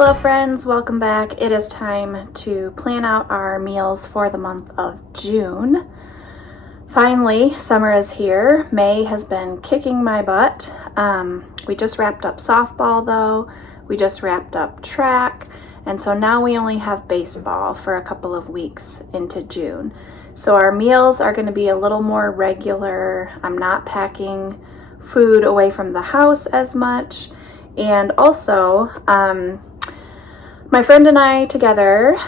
Hello friends, welcome back. It is time to plan out our meals for the month of June. Finally, summer is here. May has been kicking my butt. We just wrapped up softball though. We just wrapped up track. And so now we only have baseball for a couple of weeks into June. So our meals are going to be a little more regular. I'm not packing food away from the house as much. And also, my friend and I together,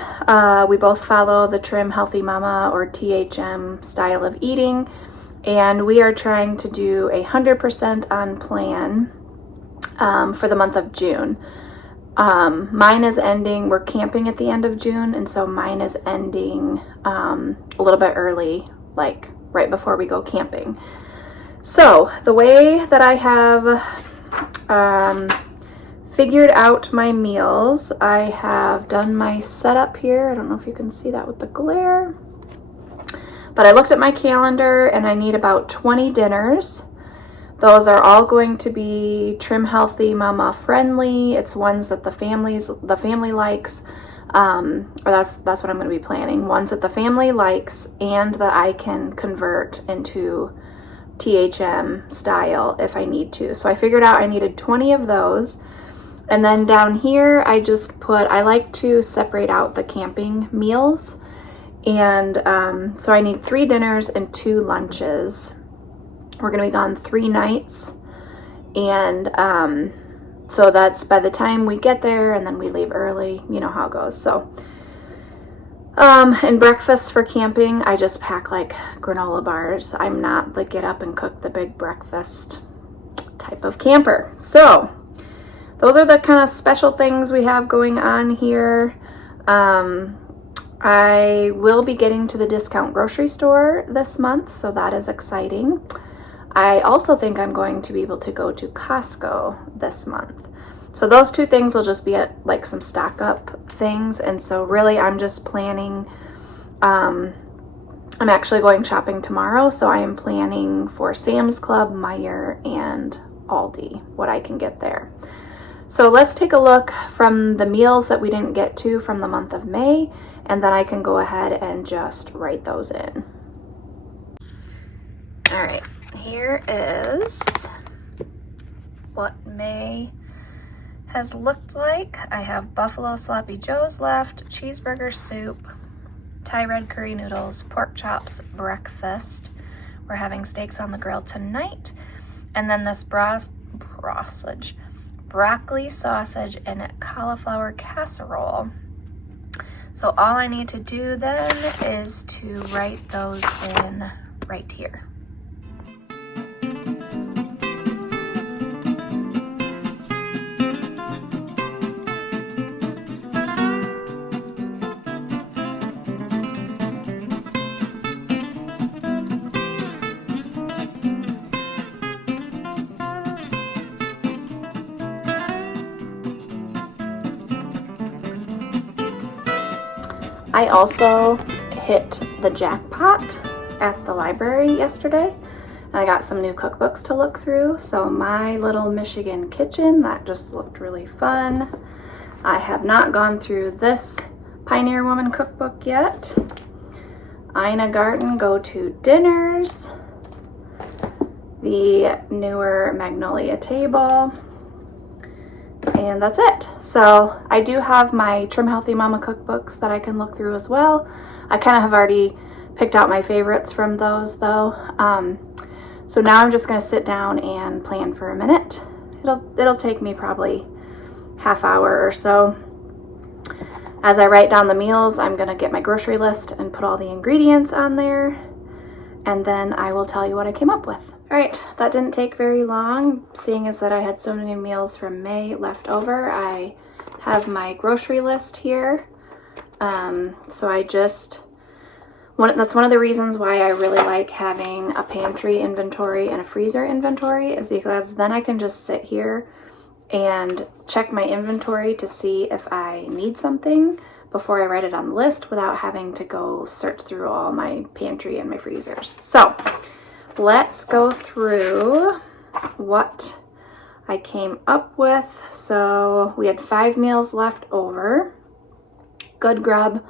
we both follow the Trim Healthy Mama or THM style of eating, and we are trying to do 100% on plan for the month of June. Mine is ending, we're camping at the end of June, and so mine is ending a little bit early, like right before we go camping. So the way that I have figured out my meals, I have done my setup here. I don't know if you can see that with the glare, but I looked at my calendar and I need about 20 dinners. Those are all going to be Trim Healthy Mama friendly. It's ones that the family likes, or that's what I'm going to be planning. Ones that the family likes and that I can convert into THM style if I need to. So I figured out I needed 20 of those. And then down here, I like to separate out the camping meals. And so I need 3 dinners and 2 lunches. We're gonna be gone 3 nights. And so that's by the time we get there and then we leave early, you know how it goes. So, and breakfast for camping, I just pack like granola bars. I'm not the get up and cook the big breakfast type of camper. So, those are the kind of special things we have going on here. I will be getting to the discount grocery store this month, so that is exciting. I also think I'm going to be able to go to Costco this month. So those 2 things will just be at like some stock up things. And so really I'm just planning, I'm actually going shopping tomorrow. So I am planning for Sam's Club, Meijer, and Aldi, what I can get there. So let's take a look from the meals that we didn't get to from the month of May, and then I can go ahead and just write those in. All right, here is what May has looked like. I have Buffalo Sloppy Joes left, cheeseburger soup, Thai red curry noodles, pork chops, breakfast. We're having steaks on the grill tonight. And then this broccoli sausage and cauliflower casserole. So all I need to do then is to write those in right here. I also hit the jackpot at the library yesterday, and I got some new cookbooks to look through. So my little Michigan kitchen, that just looked really fun. I have not gone through this Pioneer Woman cookbook yet. Ina Garten Go To Dinners, the newer Magnolia Table, and that's it. So I do have my Trim Healthy Mama cookbooks that I can look through as well. I kind of have already picked out my favorites from those though. So now I'm just going to sit down and plan for a minute. It'll take me probably half hour or so. As I write down the meals, I'm going to get my grocery list and put all the ingredients on there. And then I will tell you what I came up with. All right, that didn't take very long, seeing as that I had so many meals from May left over. I have my grocery list here. So that's one of the reasons why I really like having a pantry inventory and a freezer inventory, is because then I can just sit here and check my inventory to see if I need something before I write it on the list without having to go search through all my pantry and my freezers. So let's go through what I came up with. So we had 5 meals left over. Good Grub.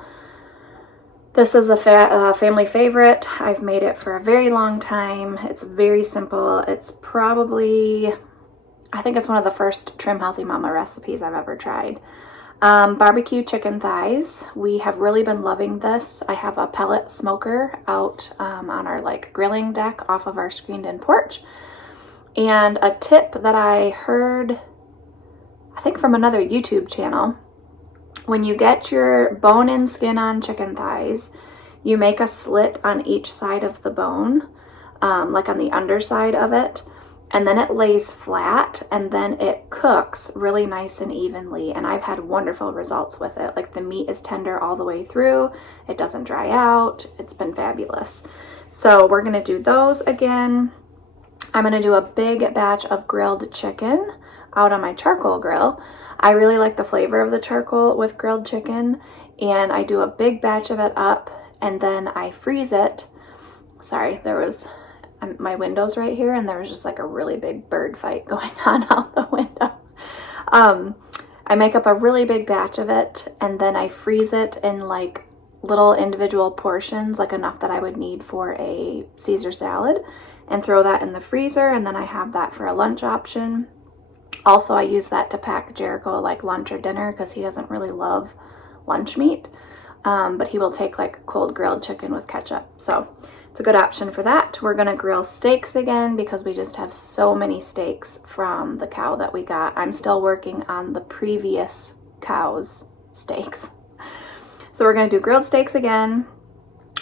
This is a family favorite. I've made it for a very long time. It's very simple. It's probably, I think it's one of the first Trim Healthy Mama recipes I've ever tried. Barbecue chicken thighs. We have really been loving this. I have a pellet smoker out on our like grilling deck off of our screened-in porch. And a tip that I heard, I think from another YouTube channel, when you get your bone-in skin-on chicken thighs, you make a slit on each side of the bone, like on the underside of it, and then it lays flat, and then it cooks really nice and evenly, and I've had wonderful results with it. Like, the meat is tender all the way through, it doesn't dry out, it's been fabulous. So we're gonna do those again. I'm gonna do a big batch of grilled chicken out on my charcoal grill. I really like the flavor of the charcoal with grilled chicken, and I do a big batch of it up, and then I freeze it. Sorry, there was my window's right here, and there was just like a really big bird fight going on out the window. I make up a really big batch of it, and then I freeze it in like little individual portions, like enough that I would need for a Caesar salad, and throw that in the freezer, and then I have that for a lunch option. Also, I use that to pack Jericho like lunch or dinner because he doesn't really love lunch meat, but he will take like cold grilled chicken with ketchup. So it's a good option for that. We're gonna grill steaks again because we just have so many steaks from the cow that we got. I'm still working on the previous cow's steaks. So we're gonna do grilled steaks again.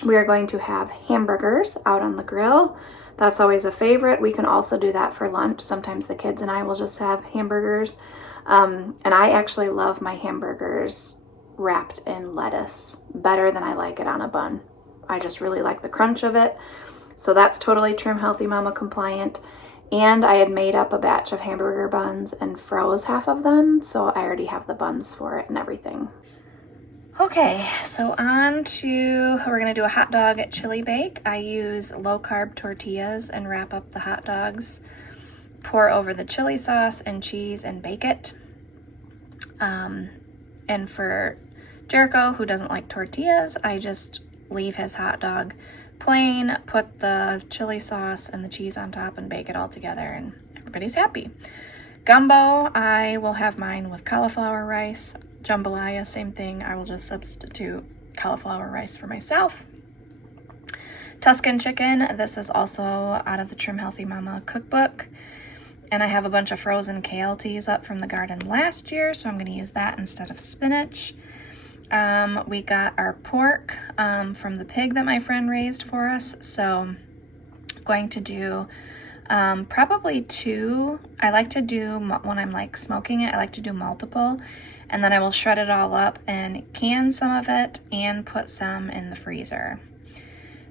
We are going to have hamburgers out on the grill. That's always a favorite. We can also do that for lunch. Sometimes the kids and I will just have hamburgers. And I actually love my hamburgers wrapped in lettuce better than I like it on a bun. I just really like the crunch of it. So that's totally Trim Healthy Mama compliant. And I had made up a batch of hamburger buns and froze half of them. So I already have the buns for it and everything. Okay, so we're gonna do a hot dog chili bake. I use low carb tortillas and wrap up the hot dogs, pour over the chili sauce and cheese and bake it. And for Jericho, who doesn't like tortillas, I just leave his hot dog plain, put the chili sauce and the cheese on top and bake it all together, and everybody's happy. Gumbo, I will have mine with cauliflower rice. Jambalaya, same thing. I will just substitute cauliflower rice for myself. Tuscan chicken, this is also out of the Trim Healthy Mama cookbook. And I have a bunch of frozen kale to use up from the garden last year, so I'm going to use that instead of spinach. We got our pork from the pig that my friend raised for us, so I'm going to do probably 2. I like to do, when I'm like smoking it, I like to do multiple, and then I will shred it all up and can some of it and put some in the freezer.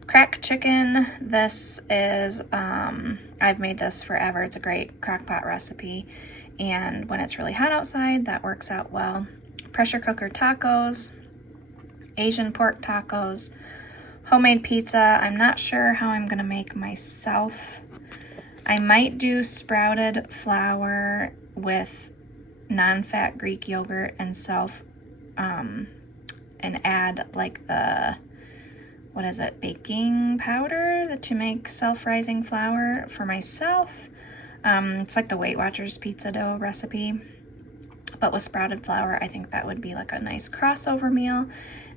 Crack chicken, this is, I've made this forever. It's a great crock pot recipe, and when it's really hot outside, that works out well. Pressure cooker tacos, Asian pork tacos, homemade pizza. I'm not sure how I'm gonna make myself. I might do sprouted flour with non-fat Greek yogurt and and add like the, what is it, baking powder to make self-rising flour for myself. It's like the Weight Watchers pizza dough recipe, but with sprouted flour. I think that would be like a nice crossover meal.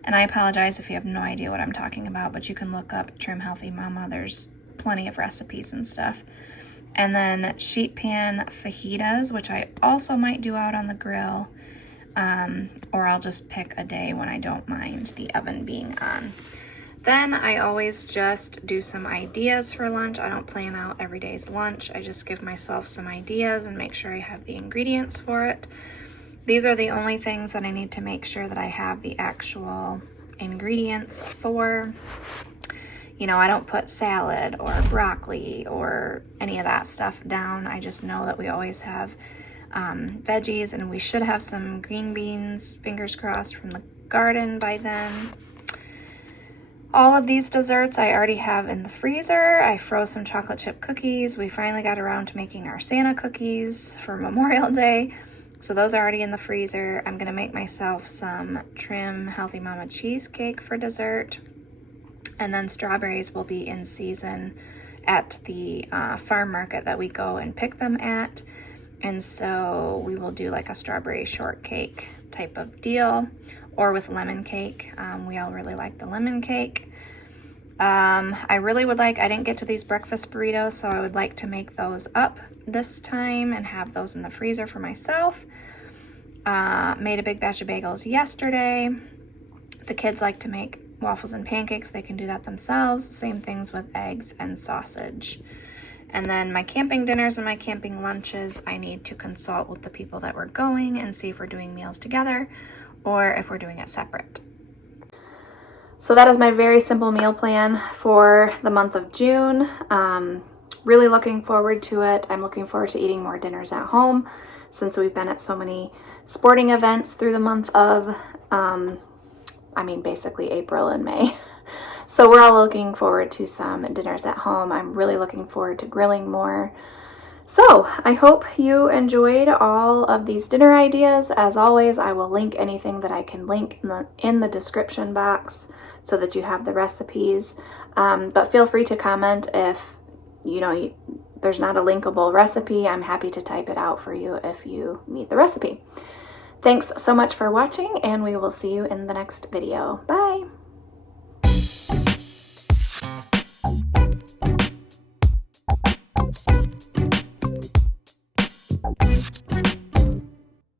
And I apologize if you have no idea what I'm talking about, but you can look up Trim Healthy Mama. There's plenty of recipes and stuff. And then sheet pan fajitas, which I also might do out on the grill, or I'll just pick a day when I don't mind the oven being on. Then I always just do some ideas for lunch. I don't plan out every day's lunch. I just give myself some ideas and make sure I have the ingredients for it. These are the only things that I need to make sure that I have the actual ingredients for. You know, I don't put salad or broccoli or any of that stuff down. I just know that we always have veggies, and we should have some green beans, fingers crossed, from the garden by then. All of these desserts I already have in the freezer. I froze some chocolate chip cookies. We finally got around to making our Santa cookies for Memorial Day. So those are already in the freezer. I'm gonna make myself some Trim Healthy Mama cheesecake for dessert. And then strawberries will be in season at the farm market that we go and pick them at. And so we will do like a strawberry shortcake type of deal, or with lemon cake. We all really like the lemon cake. I really would like, I didn't get to these breakfast burritos, so I would like to make those up this time and have those in the freezer for myself. Made a big batch of bagels yesterday. The kids like to make waffles and pancakes. They can do that themselves. Same things with eggs and sausage. And then my camping dinners and my camping lunches, I need to consult with the people that we're going and see if we're doing meals together or if we're doing it separate. So that is my very simple meal plan for the month of June. Really looking forward to it. I'm looking forward to eating more dinners at home since we've been at so many sporting events through the month of, basically April and May. So we're all looking forward to some dinners at home. I'm really looking forward to grilling more. So I hope you enjoyed all of these dinner ideas. As always, I will link anything that I can link in the description box so that you have the recipes. But feel free to comment if there's not a linkable recipe. I'm happy to type it out for you if you need the recipe. Thanks so much for watching, and we will see you in the next video. Bye!